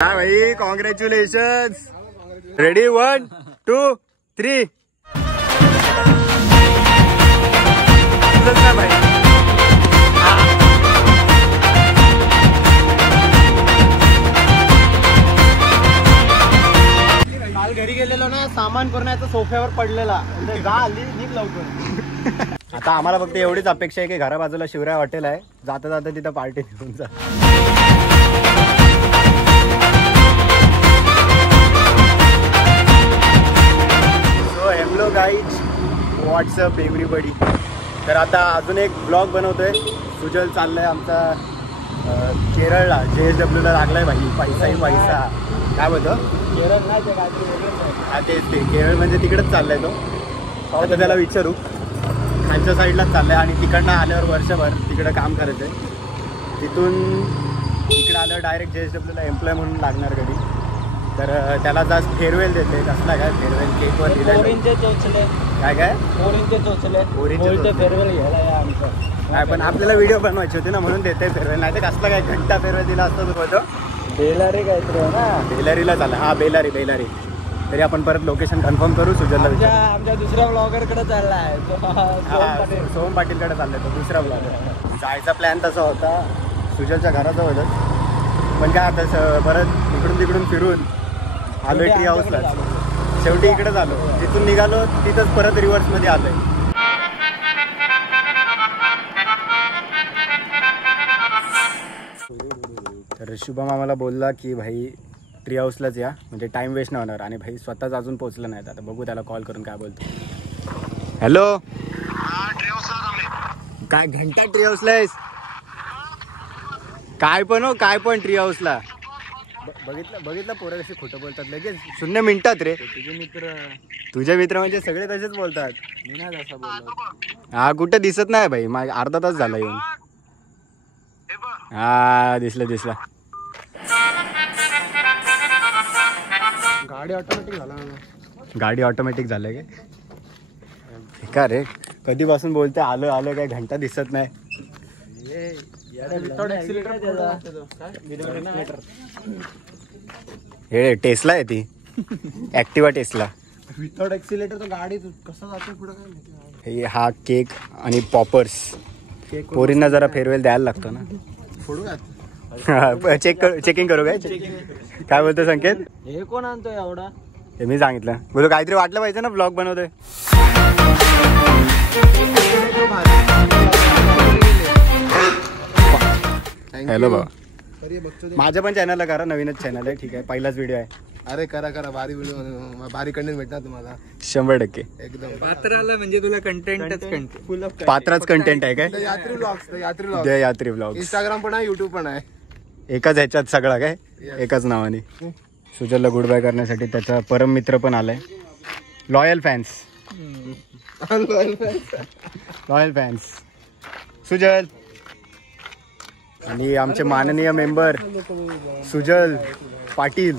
हाँ भाई congratulations. Ready 1 2 3। भाई काल घरी गेलेलो ना, सामान करण्याचा सोफ्यावर पडलेला, जा हल्ली निघ लवकर। आता आम्हाला फक्त एवढीच अपेक्षा आहे की घरा बाजूला शिवराय हॉटेल आहे, जाता जाता तिथं पार्टी घेऊन जा। So hello guys, WhatsApp everybody. तर आता अजून एक ब्लॉग बनवतोय। सुजल चाललाय आमचा केरळला, JSW ला लागलाय भाई, पैसाही पैसा। काय बोलतो? केरळ नाही ते काहीतरी वेगळंच आहे। तेच ते केरळ म्हणजे तिकडेच चाललाय तो। आता त्याला विचारू, खालच्या साईडलाच चाललाय आणि तिकडनं आल्यावर वर्षभर तिकडं काम करायचं आहे। तिथून इकडे आल्यावर डायरेक्ट JSW ला एम्प्लॉय म्हणून लागणार कधी। तर त्याला जास्त फेअरवेल देते। कसला काय फेअरवेल? केकवर दिलाय चोचले काय काय चोचले फेअरवेल घ्यायला या आमचं काय, पण आपल्याला व्हिडिओ बनवायची होती ना, म्हणून देते फेअरवेल। नाही तर कसला काय घंटा फेअरवेल दिला असतो तो होतो। बेलारी काहीतरी ना, बेलारीला चालला। हा बेलारी। तरी आपण परत लोकेशन कन्फर्म करू। सुजलला विचार, आमच्या दुसऱ्या ब्लॉगर कडे चाललाय, सोहम पाटीलकडे चाललाय तो दुसरा ब्लॉगर। जायचा प्लॅन तसा होता सुजलच्या घराजवळच, पण काय आता परत इकडून तिकडून फिरून आलो ट्री हाऊसला। शेवटी इकडेच आलो, तिथून निघालो तिथंच परत रिव्हर्समध्ये आलोय। तर शुभम आम्हाला बोलला की भाई ट्री हाऊसलाच या, म्हणजे टाइम वेस्ट नाही होणार। आणि भाई स्वतःच अजून पोहोचलं नाही। आता बघू त्याला कॉल करून काय बोलतो। हॅलो, काय घंटा ट्री हाऊसला आहेस? काय पण हो, काय पण ट्री हाऊसला बघितलं पोरं कशी खोटं बोलतात लगेच 0 मिनिटात रे। तुझे मित्र म्हणजे सगळे तसेच बोलतात। मी नाही तसा बोललो। हा कुठं दिसत नाही भाई, अर्धा तास झाला येऊन। हा दिसलं गाडी ऑटोमॅटिक झालं काय? का रे कधीपासून बोलते आलो काय घंटा दिसत नाही? हे टेस्ला आहे ती, ऍक्टिवा टेस्ला। विथआउट एक्सिलेटर तर गाडी कसं जातो पुढे काय माहिती। हा केक आणि पॉपर्स, पोरींना जरा फेअरवेल द्यायला लागतो ना। चेकिंग करू काय बोलतो संकेत? हे कोण आणतोय एवढा? हे मी सांगितलं, बोलो काहीतरी वाटलं पाहिजे ना, ब्लॉग बनवतोय। हॅलो बाबा, माझ्या पण चॅनलला करा, नवीनच चॅनल आहे, ठीक आहे, पहिलाच व्हिडिओ आहे। अरे करा भारी व्हिडिओ, भारी कंटेंट भेटणार तुम्हाला 100%। एकदम पात्राला म्हणजे तुला कंटेंटच फुल ऑफ पात्राच कंटेंट आहे काय? यात्री ब्लॉग इंस्टाग्राम पण आहे, युट्यूब पण आहे, एकाच ह्याच्यात सगळा काय, एकाच नावाने। सुजलला गुड बाय करण्यासाठी त्याचा परम मित्र पण आलाय। लॉयल फॅन्स सुजल आणि आमचे माननीय मेंबर सुजल पाटील।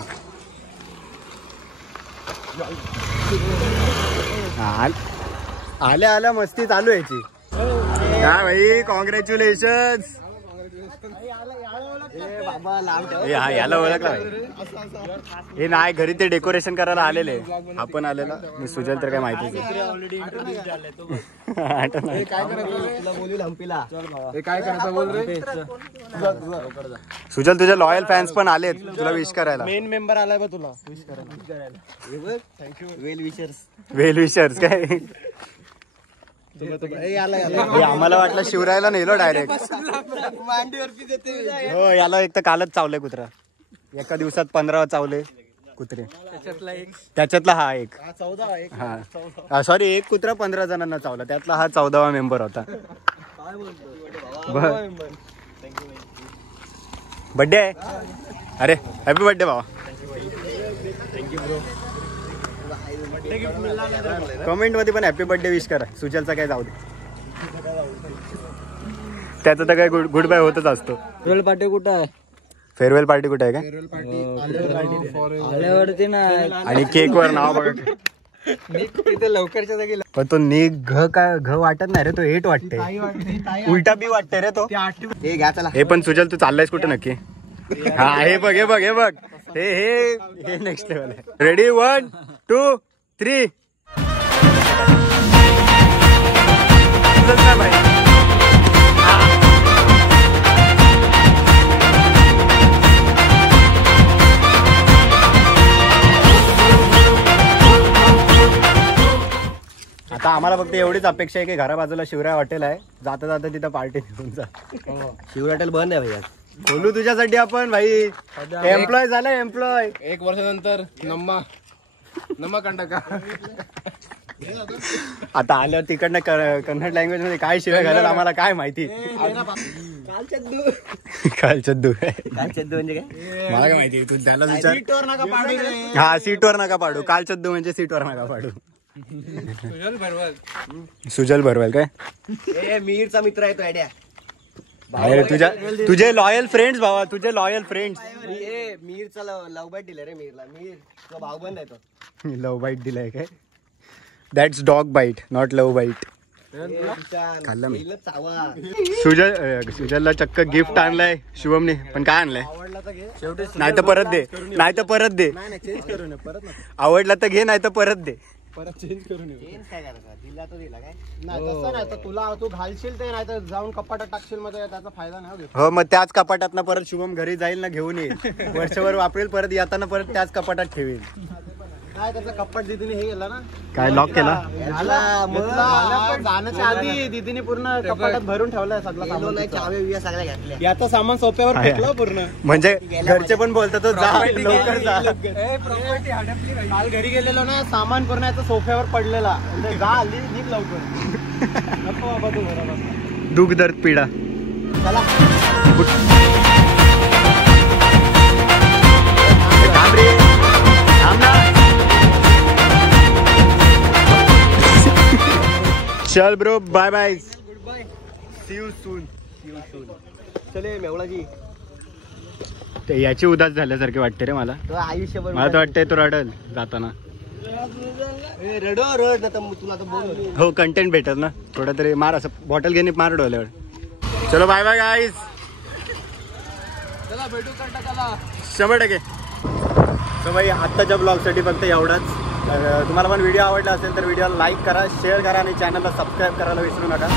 आल्या मस्ती चालू याची। काय भाई कॉन्ग्रॅच्युलेशन्स। याला ओळखला हे नाही, घरी ते डेकोरेशन करायला आलेले, आपण आलेला। मी सुजल तर काय माहितीच सुजल तुझे लॉयल फॅन्स पण आलेत तुला विश करायला। मेन मेंबर आलाय बा तुला विश करायला। थँक्यू वेल विशर्स काय? आम्हाला वाटलं शिवरायला नेलो डायरेक्ट। हो, याला एक तर कालच चावलंय कुत्रा, एका दिवसात 15 चावले कुत्रे, त्याच्यातला हा एक। हा सॉरी, एक कुत्रा 15 जणांना चावला, त्यातला हा 14वा मेंबर होता। बर्थडे आहे? अरे हॅपी बर्थडे बाबा। कमेंट मध्ये पण हॅपी बर्थडे विश करा। सुजलचा काय जाऊ दे, त्याचं तर काय गुड बाय होतच असतो। फेअरवेल पार्टी कुठं आहे? फेअरवेल पार्टी कुठे आहे काय? आल्यावरती ना, आणि केक वर नाव बघा तिथे लवकरच्या जागी। पण तो घ वाटत नाही रे, तो 8 वाटते, उलटा बी वाटते रे तो। हे पण सुजल तू चाललायस कुठे नक्की? हा हे बघ हे नेक्स्ट लेवल आहे. रेडी 1 2 3. आता आम्हाला फक्त एवढीच अपेक्षा आहे की घरा बाजूला शिवराय हॉटेल आहे, जाता जाता तिथं पार्टी घेऊन जा. शिवराय हॉटेल बंद आहे भैया. बोलू तुझ्यासाठी आपण भाई एम्प्लॉय झाला एम्प्लॉय. 1 वर्षानंतर नम्मा कंडका. आता आल्यावर तिकडनं कन्नड लँग्वेज मध्ये काय शिवाय घालेल आम्हाला काय माहिती. कालचद्दू म्हणजे काय मला काय माहिती, तू त्याला विचार. सीटवर नका पाडू रे. हा सीटवर नका पाडू. कालचद्दू म्हणजे सीटवर नका पाडू. सुजल भरवाल काय मीरचा मित्र आहे तो आयडिया. अरे तुझे लॉयल फ्रेंड्स भावा, तुझे लॉयल फ्रेंड्स. मीरचा लव बाईट दिला रे. मीर तो भाऊबंद आहे तो. लव बाईट दिलाय काय. That's dog bite not love bite. खाल्लं मी. सुजलला चक्क गिफ्ट आणलंय शुभमने, पण काय आणलंय. नाही तर परत दे, नाही तर परत दे. चेंज करून परत आवडला तर घे, नाही तर परत दे. परत चेंज करून काय करायचं. दिला तो दिला काय नाही. तसं नाही तर तुला तू घालशील ते, नाही तर जाऊन कपाटात टाकशील. मध्ये त्याचा फायदा नाही. हो मग त्याच कपाटात ना परत शुभम घरी जाईल ना, घेऊन येईल. वर्षभर वापरेल, परत येताना परत त्याच कपाटात ठेवेल. काय त्याचा कपाट दिदीने हे केला ना, काय लॉक केला. जाण्याच्या आधी दिदीने पूर्ण कपाटात भरून ठेवलाय सगळं सामान. चाव्या सगळ्या घातल्या. याचं सामान सोप्यावर फेकलं पूर्ण. म्हणजे घरचे पण बोलतात तो जा लवकर जा. काल घरी गेलेलो ना, सामान पूर्ण याचं सोफ्यावर पडलेला. म्हणजे जा हल्ली निघ लवकर. नको बाबा तू बरोबर. दुःख दर्द पीडा. चला थांब रे, थांब ना. चल bro, bye bye. See you soon. चले मेवळाजी. ते याची उदास झाल्यासारखे वाटते रे मला. आयुष्यभर मला तर वाटतंय तो रडल जाताना. रडो रड ना, तुला तर बोल. हो कंटेंट भेटल ना थोडं तरी. मार असं बॉटल घेणे मार डोल्यावर. चलो बाय बाय गाईज. चला भेटू कंटाकाला 100%. तर भाई आत्ताच्या ब्लॉगसाठी फक्त एवढाच. तर तुम्हाला पण व्हिडिओ आवडला असेल तर व्हिडिओला लाईक करा, शेअर करा आणि चॅनलला सबस्क्राईब करायला विसरू नका.